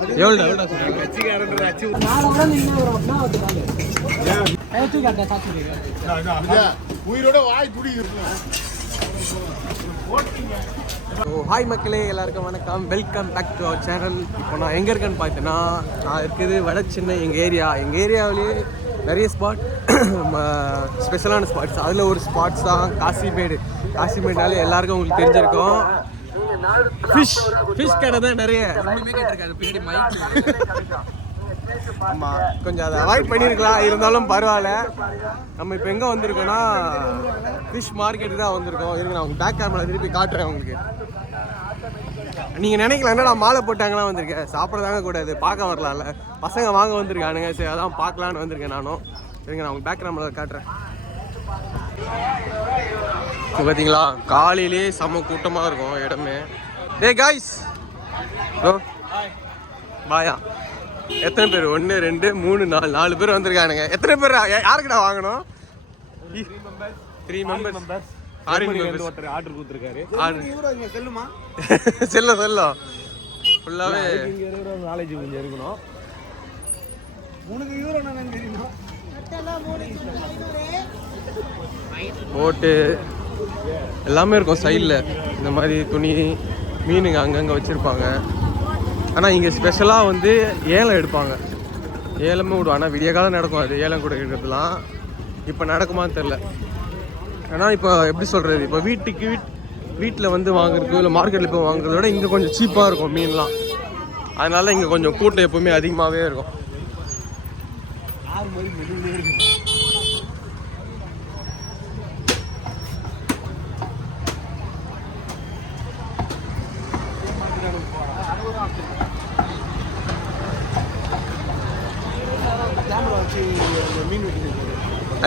எவ்வளோ உயிரோட வாய் துடி. ஹாய் மக்களே, எல்லாருக்கும் வணக்கம். Welcome back to our channel. இப்போ நான் எங்கே இருக்கேன்னு பார்த்தீங்கன்னா, நான் இருக்குது வட சென்னை. எங்கள் ஏரியாவிலேயே நிறைய ஸ்பாட், ஸ்பெஷலான ஸ்பாட்ஸ். அதில் ஒரு ஸ்பாட்ஸ் தான் காசிமேடுனாலே எல்லாருக்கும் உங்களுக்கு தெரிஞ்சிருக்கும். ஃபிஷ் கடை தான் நிறைய. ஆமாம், கொஞ்சம் அதை அவாய்ட் பண்ணியிருக்கலாம், இருந்தாலும் பரவாயில்ல. நம்ம இப்போ எங்கே வந்திருக்கோன்னா ஃபிஷ் மார்க்கெட்டுக்கு தான் வந்திருக்கோம். இருங்க, நான் உங்களுக்கு பேக் கேமரா திருப்பி காட்டுறேன் உங்களுக்கு. நீங்கள் நினைக்கலாம் என்ன நான் மாலை போட்டாங்கன்னா வந்திருக்கேன், சாப்பிட தாங்க கூடாது, பார்க்க வரலாம்ல. பசங்க வாங்க வந்திருக்கானுங்க, சரி அதான் பார்க்கலான்னு வந்திருக்கேன் நானும். இருங்க, நான் உங்களுக்கு பேக் கேமரா காட்டுறேன். இப்போ பார்த்தீங்களா, காலையிலே செம்ம கூட்டமாக இருக்கும் இடமே. டே காய்ஸ், ஹலோ, பாயா. எத்தனை பேர்? 1 2 3 4 பேர் வந்திருக்கானுங்க. எத்தனை பேர்? யாருக்குடா வாங்கணும்? 3 மெம்பர்ஸ். ஆர்டர் கொடுத்துருக்காரு. செல்லும் ஃபுல்லாகவே நாலேஜ் கொஞ்சம் இருக்கணும். 3 யூரோ நான் தெரியும். போட்டு எல்லாமே இருக்கும் சைடில். இந்த மாதிரி துணி மீனுங்க அங்கங்கே வச்சுருப்பாங்க. ஆனால் இங்கே ஸ்பெஷலாக வந்து ஏலம் எடுப்பாங்க. ஏலமே விடுவோம், ஆனால் விடிய காலம் நடக்கும் அது ஏலம் கூட எடுக்கிறதுலாம். இப்போ நடக்குமான்னு தெரில. ஆனால் இப்போ எப்படி சொல்கிறது, இப்போ வீட்டில் வந்து வாங்குறதுக்கு இல்லை மார்க்கெட்டில் போய் வாங்குறத விட இங்கே கொஞ்சம் சீப்பாக இருக்கும் மீன்லாம். அதனால இங்கே கொஞ்சம் கூட்டம் எப்போவுமே அதிகமாகவே இருக்கும்.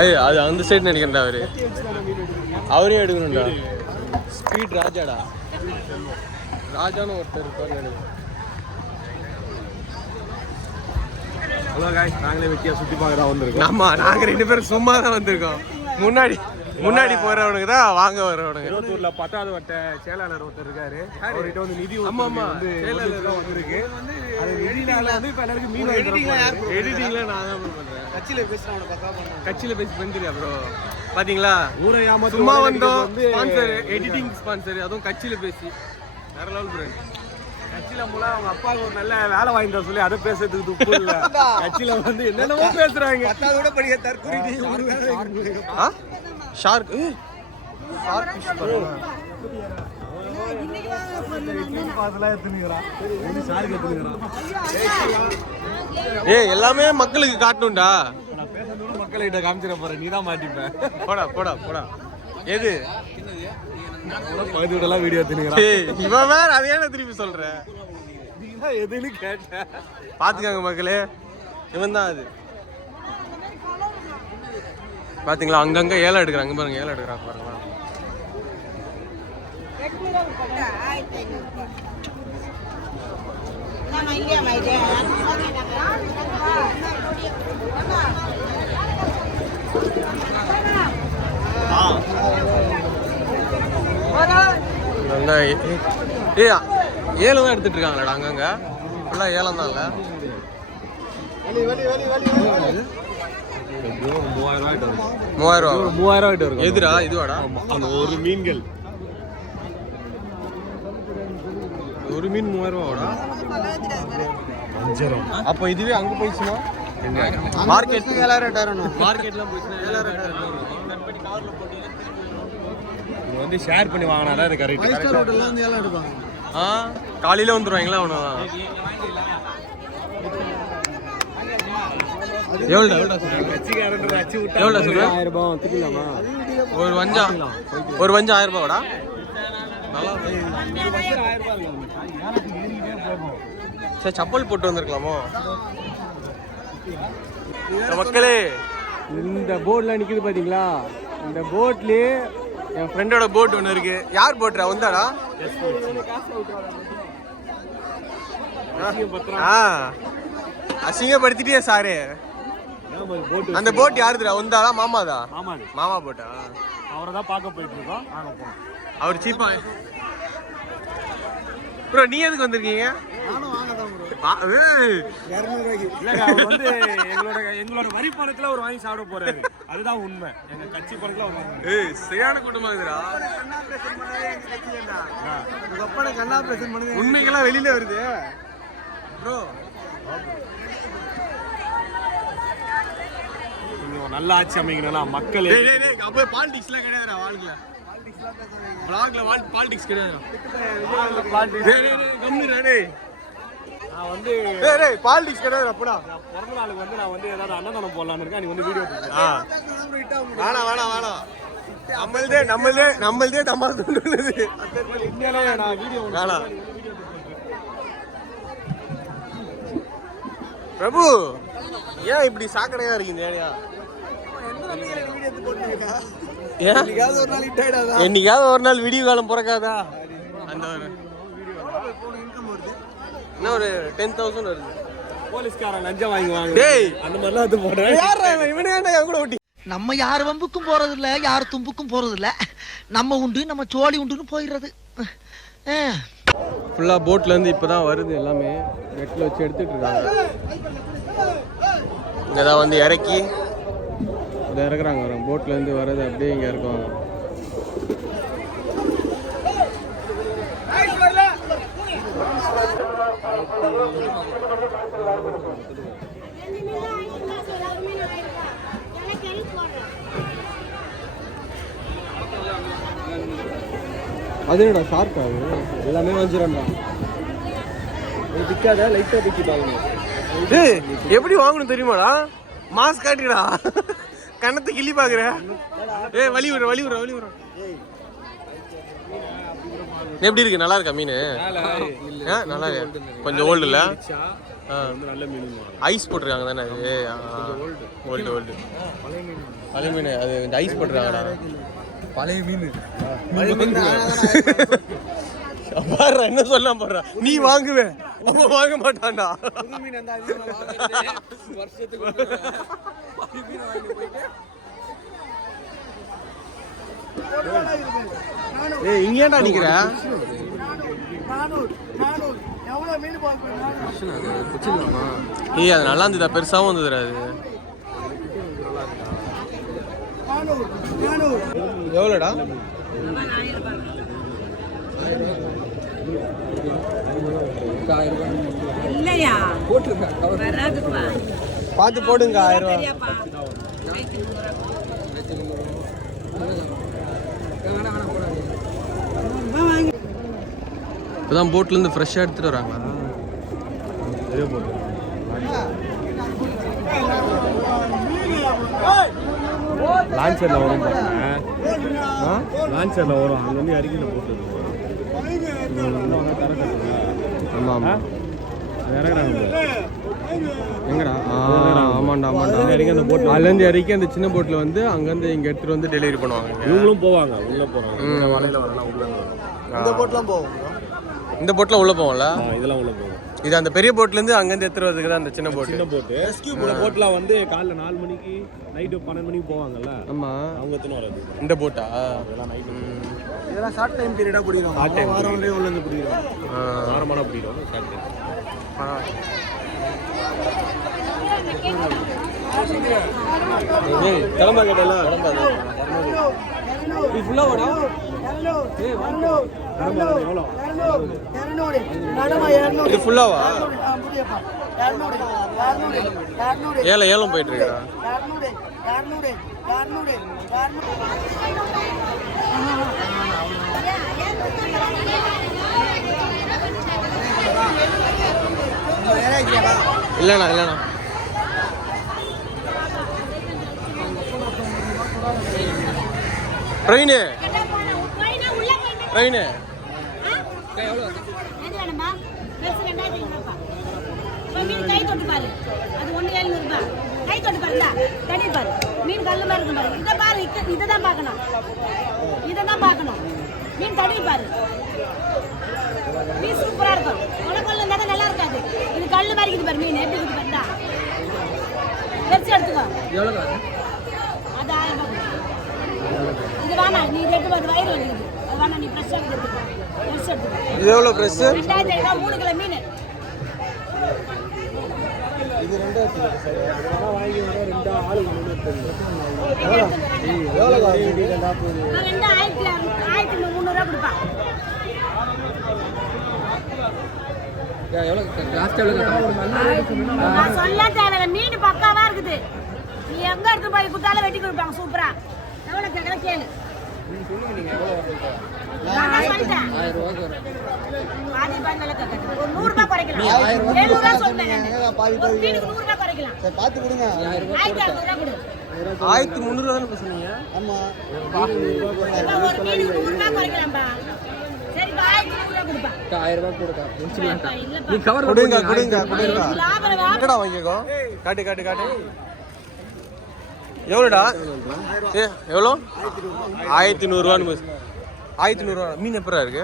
ஐயா, அது அந்த சைடு நினைக்கிறேன்டா. அவரையும் எடுக்கணும்டா. ஸ்பீட் ராஜாடா, ராஜான்னு ஒருத்தர் இருப்பாரு நினைக்கிறேன். ஹலோ காய்ஸ், நாங்களே வெட்டியா சுற்றி பார்க்க வந்திருக்கோம். ஆமாம், நாங்கள் 2 பேரும் சும்மா தான் வந்திருக்கோம். முன்னாடி போறவனுக்கு தான் வாங்க வரவனுக்கு. இருபத்தூர்ல 10வது வட்ட செயலாளர் ஒருத்தர் இருக்காரு. அவர்கிட்ட வந்து நிதி வந்து செயலாளர் தான் வந்திருக்கு. அது நிதினால வந்து இப்ப எல்லாருக்கும் மீன் எடிட்டிங்ல நான் தான் பண்றேன். கட்சியில பேசி பண்ணியா ப்ரோ? பாத்தீங்களா, ஊரை ஏமாத்த சும்மா வந்தோம். ஸ்பான்சர், எடிட்டிங் ஸ்பான்சர், அதுவும் கட்சியில பேசி வேற லெவல் ப்ரோ. கட்சியில மூலம் அவங்க அப்பாவுக்கு ஒரு நல்ல வேலை வாங்கி தர சொல்லி அதை பேசுறதுக்கு துப்பு இல்ல. கட்சியில வந்து என்னென்னமோ பேசுறாங்க. 10வது படிக்க தற்கொலை ஷார்க் ஃபிஷ் பாருங்க. எல்லாமே மக்களுக்கு காட்டணும்டா. மக்கள்கிட்ட காமிச்சிட போற, நீ தான் மாட்டிப்ப. போடா எது பகுதியோடலாம் வீடியோ தின்னுறான். இவன் வேற அதையான திருப்பி சொல்ற. எதுன்னு கேட்டேன். பாத்துக்காங்க மக்களே, இவன் தான் அது. பாத்தீங்களா, அங்கங்க ஏலம் எடுக்கிறாங்க பாருங்க. ஏலம் எடுக்கிறாங்க பாருங்களா. ஏலம் தான் எடுத்துட்டு இருக்காங்களாடா அங்கங்க. ஃபுல்லா ஏலம் தான். இல்ல 3000 இருக்கும். எதுடா இதுவாடா? அந்த ஒரு மீன்கள், ஒரு மீன் 3000 ரூபாடா. அப்போ இதுவே அங்க போயிடுச்சுன்னா மார்க்கெட் 7000 மார்க்கெட்லாம் போயிடுச்சுன்னா 7000 வந்து ஷேர் பண்ணி வாங்கினா அது கரெக்ட். காலையில வந்துருவாங்களா அவனதான். எவ்வளோ சொல்ற? 1000 ரூபாய் ஒத்துக்கலாமா? ஒரு வஞ்சம் 1000 ரூபாடா. நல்லா சரி, செப்பல் போட்டு வந்திருக்கலாமோ மக்களே. இந்த போட்லாம் நிக்குது பாத்தீங்களா? இந்த போட்லயே என் ஃப்ரெண்டோட போட் ஒன்று இருக்கு. யார் போட்ரா? வந்தாடா. அசிங்கப்படுத்திட்டே சாரு. அந்த போட் யாருதுடா? வந்தாடா மாமாதா? மாமா போட்டா? அவரை தான் பார்க்க போயிட்டு இருக்கோம். அவர் சீப்பா. ப்ரோ, நீ எதுக்கு வந்திருக்கீங்க? நானும் வாங்க தான் ப்ரோ. 200 இல்லங்க அவர் வந்து எங்களோட வரி பணத்துல ஒரு வாங்கி சாப்பிட போறாரு. அதுதான் உண்மை. எங்க கட்சி பணத்துல ஒரு வாங்கி. சரியான கூட்டமா இருக்குடா. கண்ணா பிரசன் பண்ணுங்க. உண்மைகள்லாம் வெளியில வருது ப்ரோ. நீங்க நல்ல ஆட்சி அமைக்கணும் மக்கள். அப்போ பாலிடிக்ஸ்லாம் கிடையாதுடா வாழ்க்கையில. vlogல பாலிடிக்ஸ் கிடையாதுடா. நான் வந்து பாலிடிக்ஸ் கிடையாது. அப்படா பிறந்த நாளுக்கு வந்து நான் வந்து ஏதாவது அன்னதானம் போடலான்னு இருக்கேன். நீ வந்து வீடியோ வேணாம் நம்மள்தே தம்மா சொல்லுது. இந்தியாவிலே நான் வீடியோ வேணாம். பிரபு ஏன் இப்படி சாக்கடையா இருக்கீங்க? என்னைக்காவது ஒரு நாள் வீடியோ காலம் பிறக்காதா? அந்த என்ன ஒரு 10,000 வருது. போலீஸ்காரன் லஞ்சம் வாங்குவாங்க. அந்த மாதிரிலாம் அது போடுறேன். இவனே என் கூட ஓட்டி. நம்ம யார் வம்புக்கும் போறது இல்ல, யார் தும்புக்கும் போறது இல்ல. நம்ம உண்டு நம்ம சோழி உண்டுன்னு போயிடுறது. ஃபுல்லா போட்ல இருந்து இப்பதான் வருது எல்லாமே. நெட்ல வச்சு எடுத்துட்டு இருக்காங்க. இங்கதான் வந்து இறக்கி இதை இறக்குறாங்க. போட்ல இருந்து வர்றது அப்படியே இங்க இருக்கும். அது என்னடா ஷார்க் ஆகுது. எல்லாமே வஞ்சிரம்டா. பிக்காத லைட்டா பிக்கி பாருங்க. எப்படி வாங்கணும் தெரியுமாடா? மாஸ்க் காட்டிடா. கண்ணத்தை கிள்ளி பாக்குற. வலி விடுற. எப்படி இருக்கு? நல்லா இருக்கா மீன்? நல்லா இருக்கு. கொஞ்சம் ஓல்டு இல்ல? நல்ல மீன். ஐஸ் போட்டுருக்காங்க தானே அது? ஓல்டு பழைய மீன். அது இந்த ஐஸ் போட்டுருக்காங்கடா. பழைய மீன். பாரு என்ன சொல்ல போடுற. நீ வாங்குவே, அவன் வாங்க மாட்டான்டா. இங்கேடா நிக்கிற? அது நல்லா இருந்ததா? பெருசாவும் வந்ததுடா. அது எவ்வளோடா? இல்லையா பார்த்து போடுங்க. 1000 ரூபா. இப்போதான் போட்ல இருந்து ஃப்ரெஷ்ஷாக எடுத்துட்டு வராங்களா? பெரிய போட். லான்ச்சர்ல வரும் பாருங்க. லான்ச்சர்ல வரும். அங்க வந்து அருகில போட்டு ஆமாம் எங்கடா? ஆமாண்டா. அதுலேருந்து இறக்கி அந்த சின்ன போட்டில் வந்து அங்கேருந்து இங்கே எடுத்துகிட்டு வந்து டெலிவரி பண்ணுவாங்க. இவங்களும் போவாங்க. உள்ளே போகிறாங்க. வலையில் வரலாம். உள்ள இந்த போட்லாம் போவோம். இந்த போட்லாம் உள்ளே போவோம்ல? இதெல்லாம் உள்ளே போவோம். இது அந்த பெரிய போட்லேருந்து அங்கேருந்து எடுத்துகிட்டு வரதுக்கு தான் அந்த சின்ன போட்டு. ரெஸ்கியூ போட்லாம் வந்து காலைல 4 மணிக்கு நைட்டு 12 மணிக்கு போவாங்கல்ல. ஆமாம். அவங்க எத்தனை வராது. இந்த போட்டா? இதெல்லாம் நைட்டு. இதெல்லாம் ஷார்ட் டைம் பீரியடாக பிடிக்கும். வாரம் வரையும் உள்ள இருந்து பிடிக்கும். வாரமான பிடிக்கும். Short time. கிளம்பா கேட்டலாம். இது ஃபுல்லாக வாடா. இது ஃபுல்லாவா? ஏலம் போயிட்டு இருக்கா? இல்லண்ணா. ட்ரெயின் கை தொட்டு பாரு. அது 1,700 ரூபாய். கை தொட்டு பாருல. தண்ணி பாரு. மீன் கல்லு மாதிரி இருக்கு பாரு. இதை பாரு. இதை தான் பார்க்கணும். மீன் தண்ணி பாரு. மீன் சூப்பரா இருக்கும். உனக்கு இருந்தா நல்லா இருக்காது. இது கல்லு மாதிரி இருக்குது பாரு. மீன் எப்படி இருக்குது பாருடா. பெருசு எடுத்துக்கோ. அது 1000 ரூபாய். இது வேணாம். நீ ரெண்டு பாரு வயிறு வலிக்குது. அது வேணாம். நீ ஃப்ரெஷ்ஷாக எடுத்துக்கோ. ஃப்ரெஷ் எடுத்துக்கோ. இது எவ்வளோ ஃப்ரெஷ்? 2500 ரூபாய் 3 கிலோ மீன். இது 2 அதெல்லாம் வாங்கி வர 2 ஆளு எவ்வளவு ரெண்டு 1300 ரூபாய் கொடுப்பான். நான் சொல்ல தேவையில்ல, மீன் பக்காவா இருக்குது. நீ எங்க எடுத்து போய் குத்தால வெட்டி கொடுப்பாங்க சூப்பரா. எவ்வளவு கேட்கற கேளு. நான் சொல்லிட்டேன் 1000 ரூபாய் பாதி பாதில கேட்கறேன். ஒரு 100 ரூபாய் குறைக்கலாம். 700 ரூபாய் சொல்றேன். ஒரு மீனுக்கு 100 ரூபாய் குறைக்கலாம். சரி பார்த்து கொடுங்க. 1500 ரூபாய் கொடு. 1300 தானே சொன்னீங்க? ஆமா ஒரு மீனுக்கு 100 ரூபாய் குறைக்கலாம்பா. சரி 1500 ரூபாய் கொடுப்பா. 1000 ரூபாய் கொடுங்க. நீ கவர் கொடுங்க கொடுங்க கொடுங்க. லாபம் என்னடா வாங்கிக்கோ? காட்டு காட்டு காட்டு. எவ்வளோடா? எவ்வளோ? 1100 ரூபான்னு 1100 ரூபா. மீன் எப்படா இருக்கு?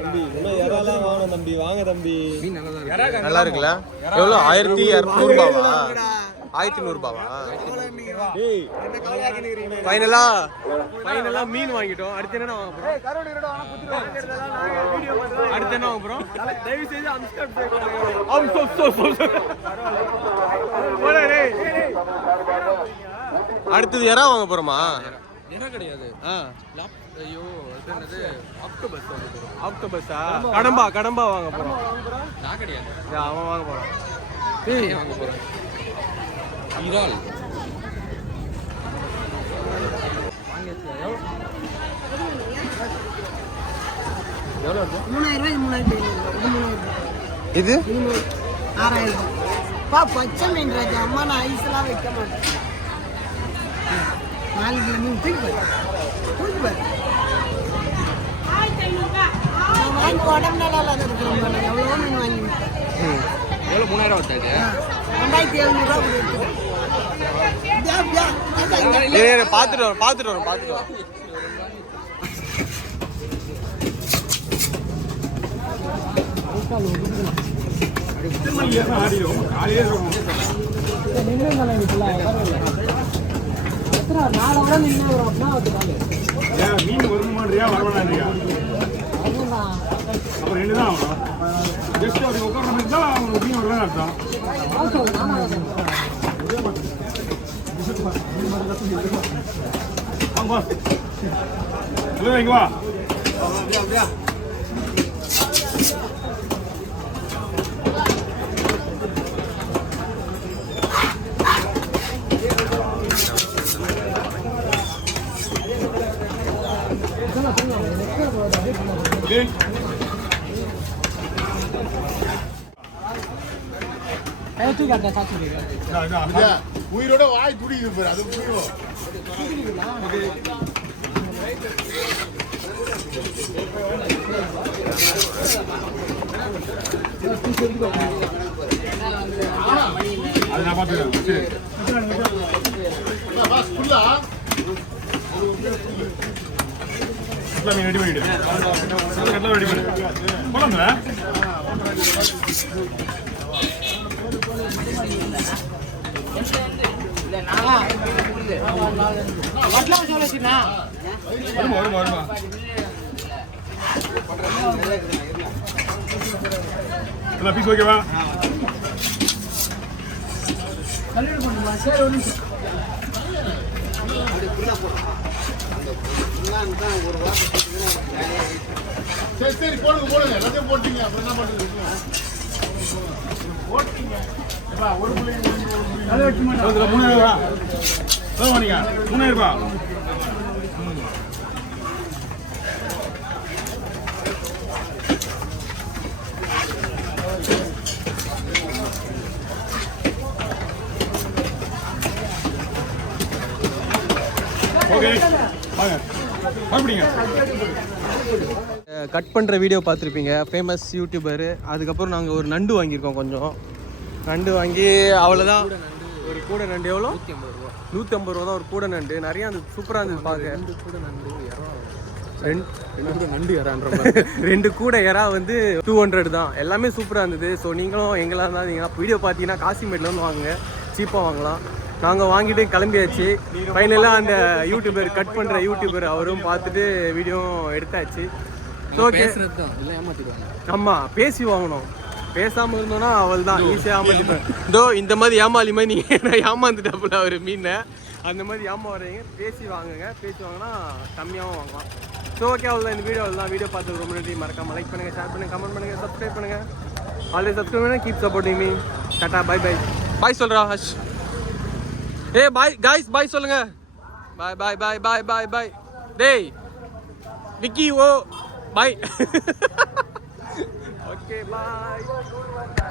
தம்பி இன்னும் யாரெல்லாம் வாங்க தம்பி, வாங்க தம்பி. மீன் நல்லா இருக்குல்ல? எவ்வளோ? 1200 ரூபாவா? 1100 ரூபாவா? டேய் ஃபைனலா மீன் வாங்கிட்டோம். அடுத்து என்ன வாங்க போறோம்? அடுத்து என்ன வாங்க போறோம்? தயவு செய்து அடுத்தது எறா வாங்க போறோமா? என்ன கிடையாது. ஐயோ அது என்னது ஆக்டோபஸ் வாங்க போறோம். ஆக்டோபஸா? கடம்பா வாங்க போறோம். நான் கிடையாது. அவன் வாங்க போறான். ஏய் வாங்க போறேன். இறால் எவ்வளோ இருக்கு? 3000 இது 6000 பா பச்சை மீன் ராஜா. அம்மா நான் ஐஸ்லாம் வைக்க மாட்டேன். 4 கிலோ மீன் தூக்கி பாரு. வாங்கி உடம்பு நல்லா இருக்கிறோம். எவ்வளோ மீன் வாங்கி எவ்வளோ 3000 வச்சாச்சு? 2700 ரூபா கொடுத்து பார்த்துட்டு வரோம். மீன் வருமானியா வரமாட்டியா? அப்புறம் என்னதான் ஆகணும்? ஜஸ்ட் அப்படி உட்கார மாதிரி தான் அவங்க மீன் வரலாம் அர்த்தம். வாங்க இங்க வா. உயிரோட வாய் துடிக்குது பாரு, அது புரியும். அது நான் பார்த்துக்கிறேன். ரெடி பண்ணிட்டு ரெடி பண்ணி போலாம்ல. வருமா பீஸ் ஓகேவா? சரி சரி போடுங்க எல்லாத்தையும் போட்டீங்க. அப்புறம் என்ன பண்ணுறது? போட்டீங்க ஒரு பிள்ளைங்க 3000 ரூபா. 3000 ரூபா. ஓகே வாங்க மறுபடியும் கட் பண்ணுற வீடியோ பார்த்துருப்பீங்க. Famous YouTuber. அதுக்கப்புறம் நாங்கள் ஒரு நண்டு வாங்கியிருக்கோம். கொஞ்சம் நண்டு வாங்கி அவ்வளோதான். ஒரு கூடை நண்டு எவ்வளோ? 150 ரூபா தான் ஒரு கூடை நண்டு. நிறையா இருந்தது, சூப்பராக இருந்தது பார்க்க. ரெண்டு கூடை எறா வந்து 200 தான். எல்லாமே சூப்பராக இருந்தது. ஸோ நீங்களும் எங்களாக இருந்தால் நீங்கள் வீடியோ பார்த்தீங்கன்னா காசிமேட்டில் வந்து வாங்குங்க, சீப்பாக வாங்கலாம். நாங்கள் வாங்கிட்டு கிளம்பியாச்சு. ஃபைனலாக அந்த யூடியூபர் கட் பண்ணுற யூடியூபர் அவரும் பார்த்துட்டு வீடியோ எடுத்தாச்சு. ஓகே, ஆமாம் பேசி வாங்கணும். பேசாம இருந்தோம்னா அவள் தான் ஈஸியாக ஏமாத்திப்பேன். இதோ இந்த மாதிரி ஏமாளி மாதிரி நீங்கள் ஏமாந்துட்டாப்புல ஒரு மீனை. அந்த மாதிரி ஏமாறுறீங்க, பேசி வாங்குங்க. பேசி வாங்கினா கம்மியாகவும் வாங்கலாம். ஸோ ஓகே, அவ்வளோதான் இந்த வீடியோ. அவ்வளோதான். வீடியோ பார்த்து ரொம்ப நன்றி. மறக்காம லைக் பண்ணுங்கள், ஷேர் பண்ணுங்கள், கமெண்ட் பண்ணுங்கள், சப்ஸ்கிரைப் பண்ணுங்கள். ஆல்ரெடி சப்ஸ்கிரைப் பண்ணுங்கள். Keep supporting me. Tata, bye bye. Bye சொல்கிறா ஹஷ். பாய் காய்ஸ், பாய் சொல்லுங்க. பாய் பாய் பாய் பாய் பாய் பாய். டேய் விக்கி ஓ பாய். Okay bye.